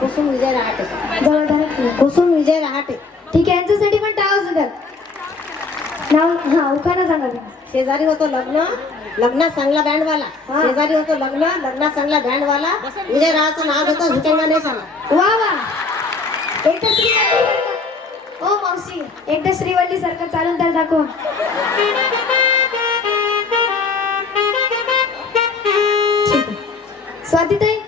कुसुम विजय रहाटे. जवळ धरा की. कुसुम विजय रहाटे. ठीक आहे यांच्यासाठी पण टाळा वाजू द्या. नाव हा उखाणा सांगा. शेजारी होतो लग्न लग्नात चांगला बँडवाला. हा. शेजारी होतो लग्न लग्नात चांगला बँडवाला. विजय राहाचं नाव होतं झुकेंगा नाही सांगा. वा वा. एकदा श्रीवल्ली ओ मावशी एकदा श्रीवल्ली सारखं चालून तर दाखव. स्वातीताई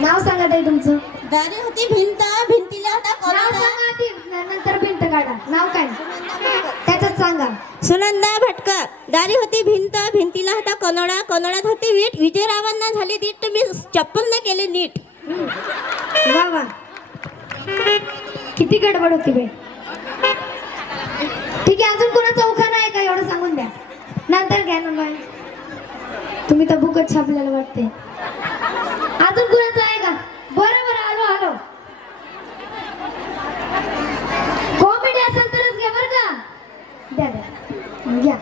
नाव सांगा ताई तुमचं? दारी होती भिंत भिंतीला होता नाव सांगा आधी, नंतर भिंत काढा. नाव काय? त्याच्यात सांगा. सुनंदा भटकर. दारी होती भिंत भिंतीला होता कनोडा कनोडात होती वीट. विजयरावांना झाली नीट. मी चप्पल नाही केले नीट. वा वा. किती गडबड होती बाई. ठीक आहे अजून कोणाचा उखाणा आहे का? एवढं सांगून द्या. नंतर घ्या ना बाई. तुम्ही तर बुकच छापलेलं वाटते अजून कुणाचं आहे? बरं बरं आलो आलो कॉमेडी असेल तरच घ्या बरं का? द्या द्या. घ्या.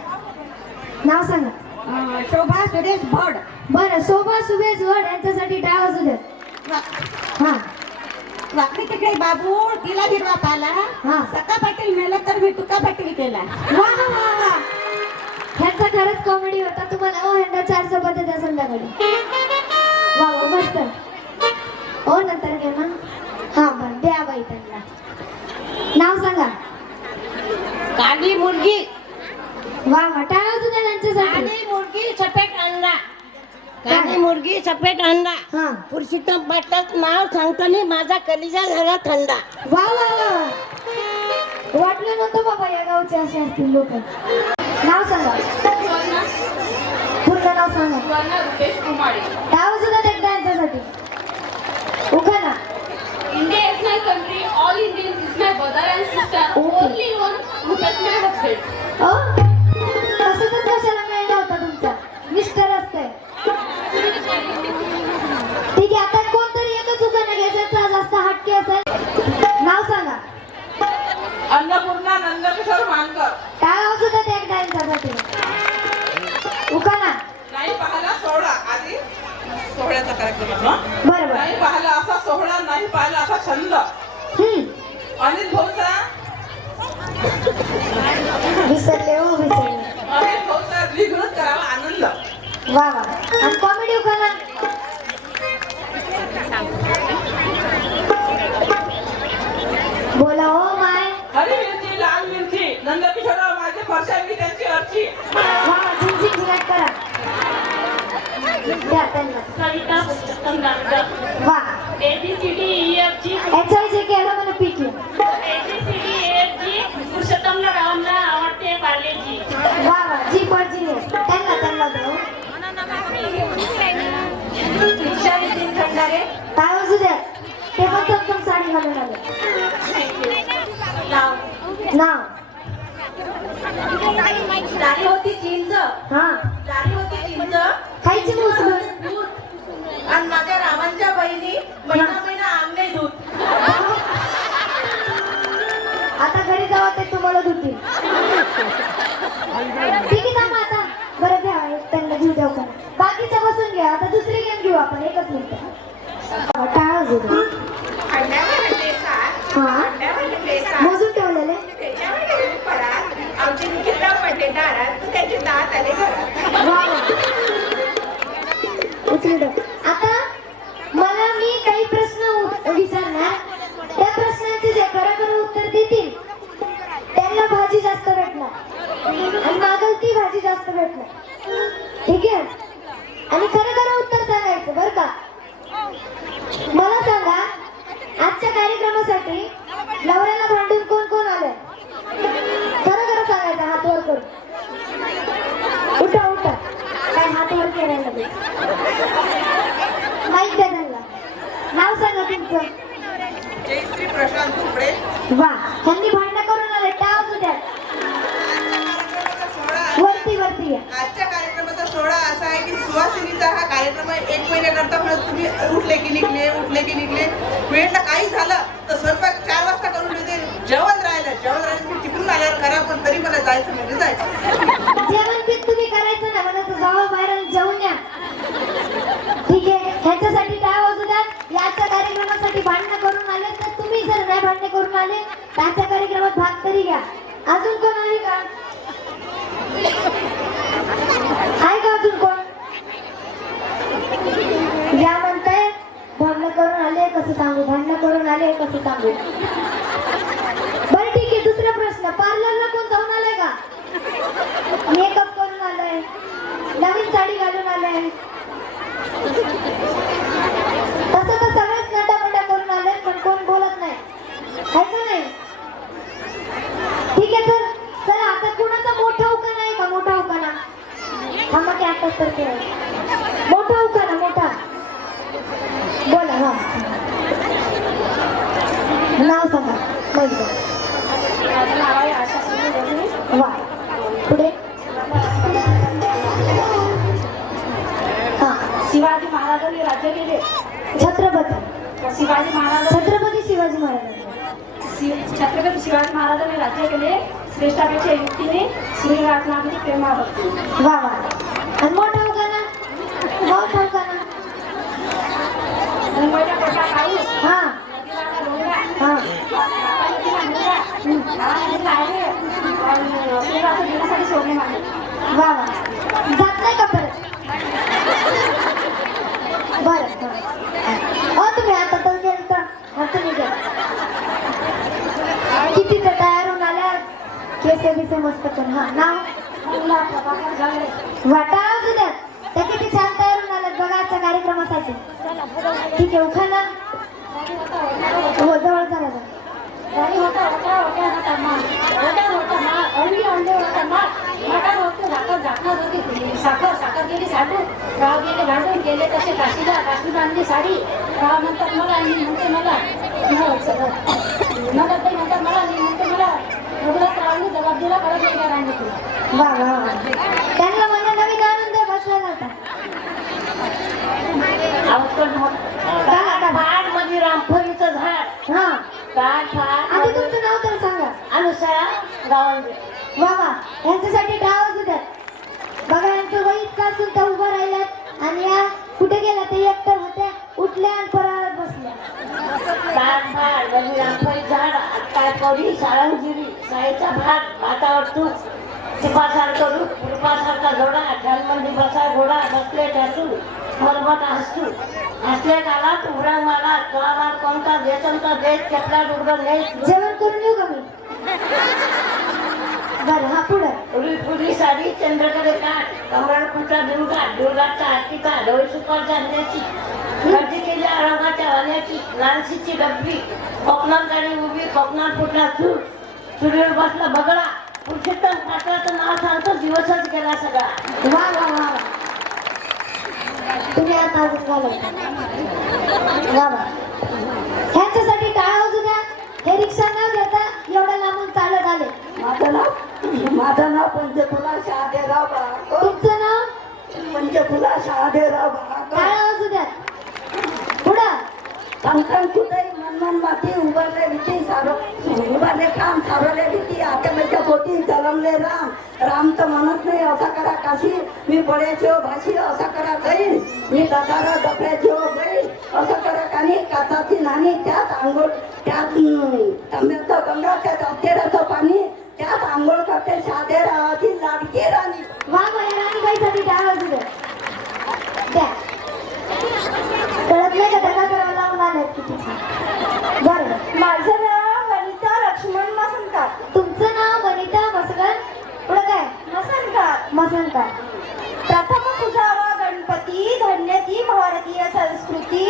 नाव सांगा. शोभा सुरेश भड बरं शोभा सुबेश वड यांच्यासाठी डाव असू द्या. हा. वाकडी तिकडे बाबू तिला हिरवा पाला. हा. सका पाटील मेला तर मी तुका पाटील केला. वा वा वा. वा ह्यांचा खरंच कॉमेडी होता. तुम्हाला ओ ह्यांना चार चपात्या द्या संध्याकाळी वा वा मस्त. ओ नंतर घ्या ना हा बरं द्या बाई त्यांना. नाव सांगा. काली मुलगी. वा वा टाळा सुद्धा त्यांच्यासाठी. काली मुलगी सफेद अंडा काली मुलगी सफेद अंडा हा. पुरुषोत्तम पाटलाच नाव सांगताना माझा कलिजा झाला थंडा. वा वा वा. वा. वाटलं नव्हतं बाबा या गावचे असे असतील लोक. नाव सांगा. पूर्ण नाव सांगा. सुवर्णा रुपेश कुमारी. उखाणा India is my country, all Indians is my brother and sister. Okay. Only one Rupesh my husband. अ? तसंच कशाला मिळला होता तुमचा? मिस्टर असते. ठीक आहे आता कोणतरी एकच उखाणा घ्यायचा जास्त हटके असेल. नाव सांगा. अन्नपूर्णा नंदकिशोर मानकर. टाळा वाजू द्या ते एकदा यांच्यासाठी उखाणा नाही पाहिला सोहळा. आधी सोहळ्याचा कार्यक्रम आहे, हं? बरं बरं. नाही पाहिला. सोहळा नाही पाहिला असा छंद. अनिल भाऊचा? विसरले हो विसरले. अनिल भाऊचा द्विगुणित करावा आनंद. वा वा. आणि कॉमेडी उखाणा बोला हो माय. हरी मिरची लाल मिरची माझे फरशांनी त्यांची अर्ची. वा झिंझिंग झिंगाट करा. द्या त्यांना सविता. पुस्तकम नाटक वा एबीसीडी एफ जी केला मला एफ जी पुरुषोत्तम रावांना आवडते पार्लेजी वा वा जी पर्जिनियस त्यांना त्यांना देऊ दीक्षा नितीन खंडारे काय वाजू द्या ते पण चमचम साडी घालून आले. नाव. नाव. झाली होती चिंच हा. झाली होती चिंच खायची दूध आणि माझ्या रामांच्या बहिणी महिना महिना आणले दूध आता घरी जावा ते तुम्हाला धुतील. ठीक आहे थांबा आता. बरं घ्या एक त्यांना घेऊ द्या का? बाकीच्या बसून घ्या. आता दुसरी गेम घेऊ आपण एकच मिनिट. टाळा सात हा? मोजून ठेवलेले? आमचे दारात त्याचे दात आले घरात. कार्यक्रमासाठी नवऱ्याला भांडून कोण कोण आलंय? खरं खरं सांगायचं हात वर करून. उठा उठा. काय हात वर करायला लागले माहीत द्या त्यांना नाव सांगा तुमचं. जयश्री प्रशांत कुकडे वा त्यांनी भांडणं करून आले. टाव द्या वरती वरती आजच्या कार्यक्रमाचा सोहळा असा आहे की सुवासिनीचा हा कार्यक्रम. एक महिन्याकरता म्हणत तुम्ही उठले की निघले उठले की निघले. वेळेला काही झालं करा पण तरी मला जायचं म्हणजे जायचं. जेवण बीत तुम्ही करायचं ना मला जावा बाहेर जाऊन या. ठीक आहे ह्याच्यासाठी काय वाजू द्या. याच्या कार्यक्रमासाठी भांडणं करून आले तर तुम्ही जर नाही भांडणे करून आले त्याच्या कार्यक्रमात भाग तरी घ्या. अजून कोण आहे का? आहे का अजून कोण? या म्हणताय भांडणं करून आले कसं सांगू? भांडणं करून आले कसं सांगू? श्रेष्ठापेक्षा युक्तीने श्रीराजनाथी प्रेमाभक्ती वा वा. आणि मोठा मोठा पाऊस हा. हा. आणि श्रीराज घेण्यासाठी सोने मागले वा वा. जात नाही का परत? बरं हो तुम्ही आता तर गेलं तर तुम्ही घ्या किती तर तयार होऊन आल्या केसे बिसे मस्त पण हा ना वाटा असू द्या त्या किती छान तयार होऊन आल्यात बघा आजच्या कार्यक्रमासाठी. ठीक आहे उखाना हो जवळ चला अंडी झाकर झाकणार होती साखर साखर गेली साठून राव गेले भांडून गेले तसे काशीला काशीला आणली साडी राव नंतर मला आणि म्हणते मला मला ते नंतर मला म्हणते मला नाही वा वा वा. त्यांना म्हणजे नवीन बसलेला होता. मध्ये रामफळीचं झाड? हा. काठ आधी तुमचं नाव तर सांगा. अनुसया गावांडे. वा वा. यांच्यासाठी डाव बघा यांचं वय इतकं त्या उभं राहिल्यात आणि या कुठे गेल्या ते एकटं होत्या उठल्या आणि परत बसल्या. म्हणजे रामफळी झाड? काय कवडी साळंगिरी साईचा भात भातावर तूप तुपासार करू रुपासारखा जोडा ढलमंडी बसा घोडा बसले ठसू मरमट हसू. हसले गालात उडा माला गाला कोणता देशांचा देश केपला डुबडं नेस जेवण करून येऊ का मी? बरं हा पुढं. उडी साडी चंद्रकडे काठ कमळ कुटा दुर्गा दुर्गाचा हातिका डोळे सुपर जाण्याची गर्दी केली औरंगाच्या वाण्याची नानसीची डब्बी कोकणात गाडी उभी कोकणात फुटला चूर चुरीवर बसला बगडा. पुरुषोत्तम पाटलाचं नाव सांगतो दिवसच गेला सगळा. वा वा वा. तुम्ही आता वा ह्यांच्यासाठी टाळा वाजू द्या. हे रिक्षा न घेता एवढ्या लांबून चालत आले. माझं नाव? माझं नाव पंचफुला शहादेराव बहाकर तुमचं नाव? पंचफुला शहादेराव बहाकर टाळा वाजू द्या. पुढं. कंकण कुठे मनमन माती उभारले भीती सारो उभारले काम सारवले भीती आत्याबाईच्या पोटी जलमले राम. राम तर म्हणत नाही असा करा काशी. मी पड्याची हो भाशी असा करा बैल मी दादारा डफऱ्याची हो असं करा कानी काचाची नाणी त्यात आंघोळ त्यात तमे तांब्याचं गंगा त्यात अत्तेराचं पाणी. त्यात आंघोळ करते साधे रावाची लाडकी राणी. वा वा काही राणीबाईसाठी वाजू द्या. कळत नाही का त्याला करावं लावून आले किती. बरं. माझं नाव वनिता लक्ष्मण मसनकार. तुमचं नाव वनिता मसगन पुढं काय? मसनकार. मसनकार. प्रथम पूजावा गणपती धन्य ती भारतीय संस्कृती.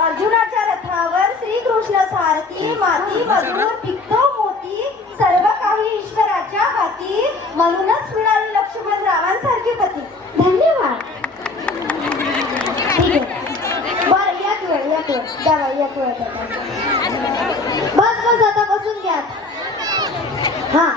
अर्जुनाच्या रथावर श्रीकृष्ण सारथी माती मधुर पिकतो मोती सर्व काही ईश्वराच्या हाती. म्हणूनच मिळाले लक्ष्मण रावांसारखे पती धन्यवाद ठीक आहे बरं एक वेळ एक वेळ द्यावा बस बस आता बसून घ्या. हा.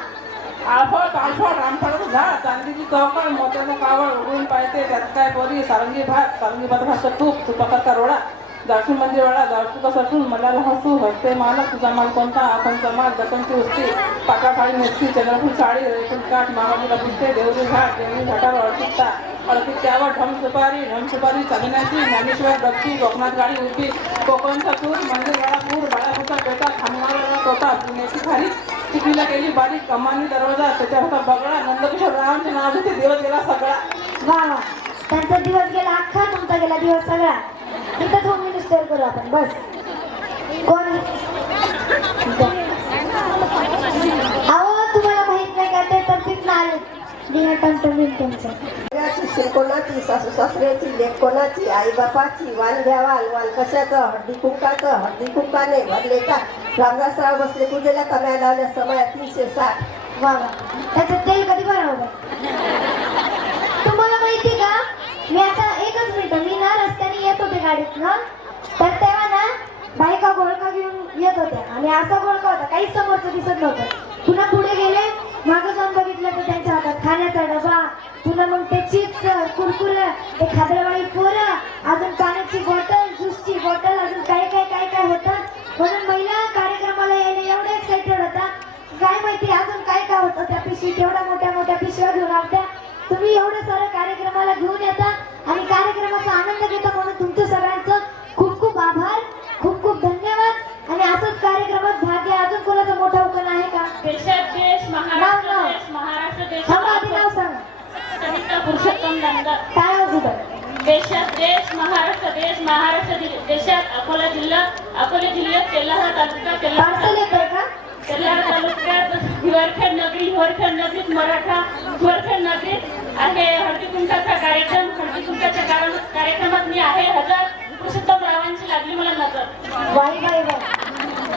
आफत आफत रामफळाचं झाड चांदीची चौकड मोत्याचं कावळ उडून पाहते. त्यात काय बोरी सारंगी भात सारंगी भात भात तूप तुपाकरता रोडा. जाडसू मंदिरवाडा जाडसू कसं असून मला हसू हसते मालक तुझा माल कोणता? आपण समाज दसंती उस्ती पाटाफाडी नुसती चंद्रपूर साडी रेशन काठ मामाजीला पुसते देवरी घाट देवरी घाटावर अडकिता अडकित त्यावर ढम सुपारी ढम सुपारी चांदण्याची ज्ञानेश्वर दक्षी कोकणात गाडी उभी कोकणचा तूर मंदिरवाडा पूर बाळापूरचा बेटा खानवाला तोटा पुण्याची खाली चिखलीला गेली बारीक कमानी दरवाजा त्याच्या होता बगळा नंदकिशोर रावांचे नाव होते दिवस गेला सगळा. वा वा. त्यांचा दिवस गेला अख्खा तुमचा गेला दिवस सगळा. तिथंच होम मिनिस्टर करू आपण बस. कोण? अहो तुम्हाला माहीत नाही का ते तर तिथं आले. बिना टमटमीत त्यांचं. सगळ्याची शिर कोणाची सासू सासऱ्याची लेख कोणाची आई बापाची वाण घ्यावाल वाण कशाचं हळदी कुंकाचं हळदी कुंकाने भरले का? रामदासराव बसले पूजेला कम्या लावल्या? समय तीनशे साठ. वा वा. त्याचं तेल कधी बनवलं तुम्हाला माहिती का? मी आता एकच मिनिट मी ना रस्त्याने येत होते गाडीत ना तर तेव्हा ना बायका गोळका घेऊन येत होत्या. आणि असा गोळका होता काहीच समोरचं दिसत नव्हतं. पुन्हा पुढे गेले मागं जाऊन बघितलं तर त्यांच्या हातात खाण्याचा डबा पुन्हा मग ते चिप्स कुरकुर ते खादरवाडी पोरं अजून पाण्याची बॉटल ज्यूसची बॉटल अजून काय काय काय काय होतं? म्हणून महिला कार्यक्रमाला येणे एवढे एक्साइटेड होता. काय माहिती अजून काय काय होतं? त्या पिशवीत एवढ्या मोठ्या मोठ्या पिशव्या घेऊन आणत्या तुम्ही एवढं सारं कार्यक्रमाला घेऊन येता आणि कार्यक्रमाचा आनंद घेता म्हणून थांबा आधी नाव देश सांगा. सविता पुरुषोत्तम दांडा काय होतं देशात देश महाराष्ट्र देश महाराष्ट्र देशात अकोला जिल्हा अकोला जिल्ह्यात तेल्हारा तालुका पार्सल येतंय का? तेल्हारा तालुक्यात हिवरखेड नगरी हिवरखेड नगरीत मराठा हिवरखेड नगरीत आहे हळदी कुंकाचा कार्यक्रम. हळदी कुंकाच्या कारण- कार्यक्रमात मी आहे. हजार पुरुषोत्तम रावांची लागली मला नजर. वाई बाई बाई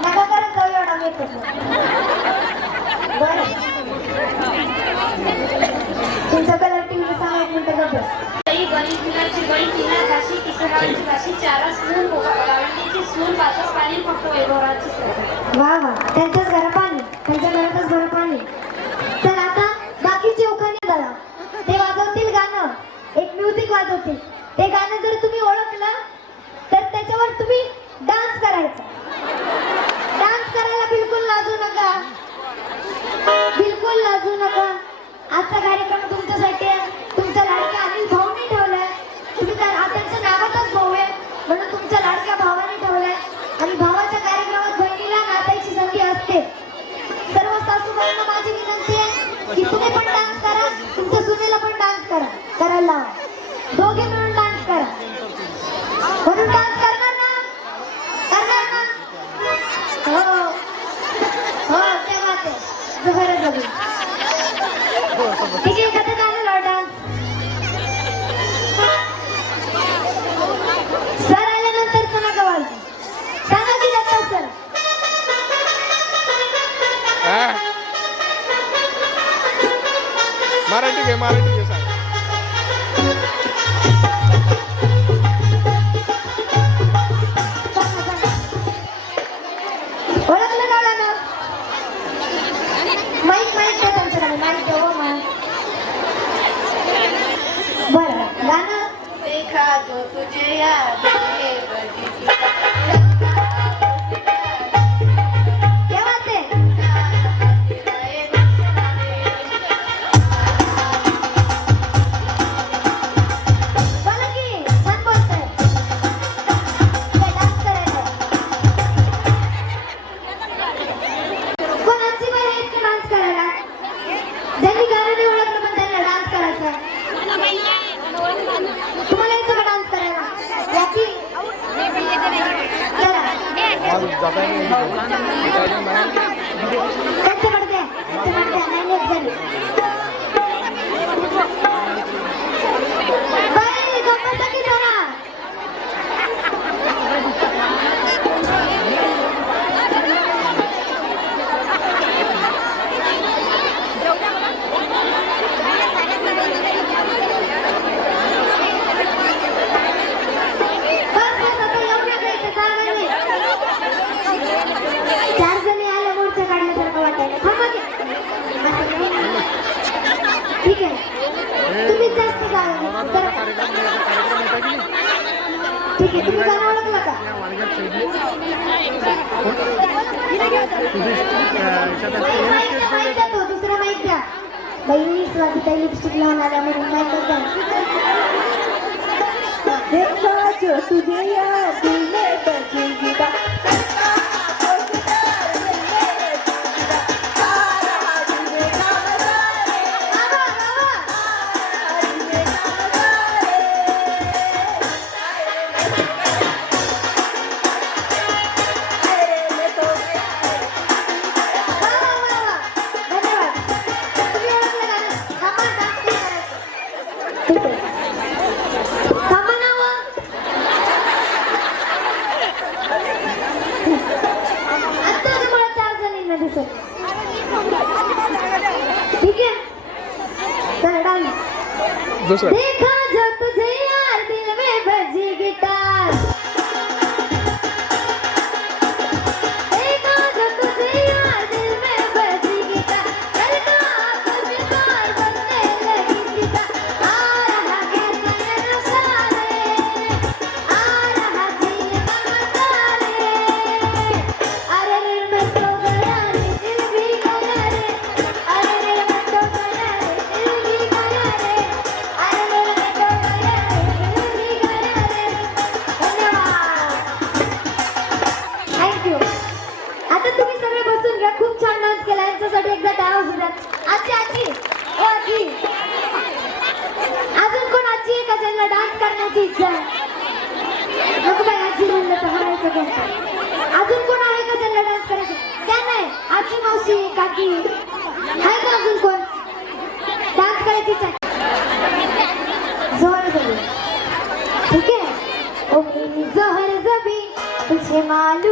नका करत जाऊ एवढा मेकअप बरं तुमचं कलर टीव्ही सांगा एक मिनिटं गप्प बनी फुलाची बळी तिला काशी किसराची काशी चारा सून लावणीची सून पाचच पाणी फक्त वैभवाची वा वा. त्यांच्याच घरा पाणी. त्यांच्या घरातच घर पाणी. दुसरा माईक द्या बहिणी स्वातीताई लिपस्टिक लावून आल्या म्हणून माईक द्या देखा जो तुझे करायचं. ठीक आहे. डान्स दुसरं. तुझे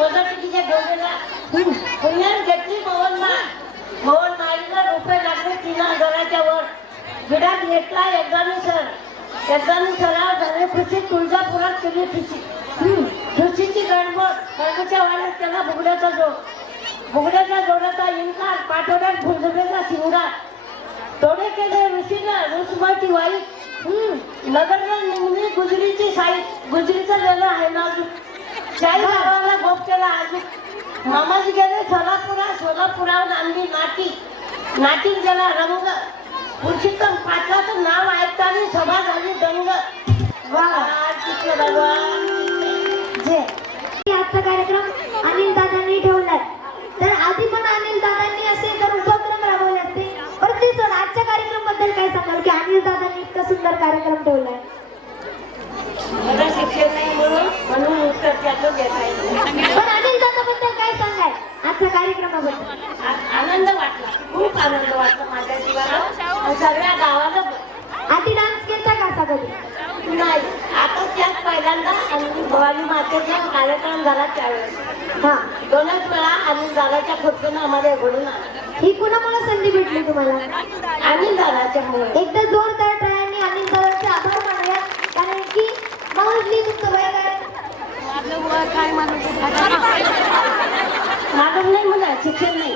वजन वजन डोळेला पुण्यात घेतली मोहन माळ मोहन माळीला रुपये लागले तीन हजाराच्या वर. विडात घेतला एकदानी सर एकदानी सराव झाले खुशी तुळजापुरात केली खुशी खुशीची गडबड गडबडच्या वाड्यात त्याला बुगड्याचा जोड. बुगड्याच्या जोडाचा इन्कार पाठोड्यात फुलझुबेचा शिवडा तोडे केले ऋषीनं रुसमाची वाईट. नगरला निमणी गुजरीची साई गुजरीचं गेलं आहे नाजूक. शाही गावाला गोप केला आज. मामाजी गेले सोलापुरा सोलापुरावर आणली नाटी नाटी गेला रंग. पुरुषोत्तम पाटलाचं नाव ऐकताना सभा झाली दंग. वा भगवान जे. आजचा कार्यक्रम अनिल दादांनी ठेवलाय. तर आधी पण अनिल दादांनी असे तर उपक्रम राबवले असते. परत ते आजच्या कार्यक्रमबद्दल काय सांगाल? की अनिल दादांनी इतका सुंदर कार्यक्रम ठेवलाय. मला शिक्षण नाही म्हणून म्हणून उत्तर त्याचं देता येईल. पण अनिल दादा बद्दल काय सांगाय आजच्या कार्यक्रमाबद्दल. आ- आनंद वाटला खूप आनंद वाटला माझ्या जीवाला. आणि सगळ्या गावाला पण. आधी डान्स केलता का असा कधी? नाही आता त्याच पहिल्यांदा आणि भवानी मातेचा कार्यक्रम झाला त्यावेळेस. हा. दोनच वेळा आणि दादाच्या खुर्चीनं आम्हाला घडून ही कुणामुळे संधी भेटली तुम्हाला? आणि एकदा जोरदार माऊली तुमचं वय काय मागं नाही म्हणा शिक्षण नाही.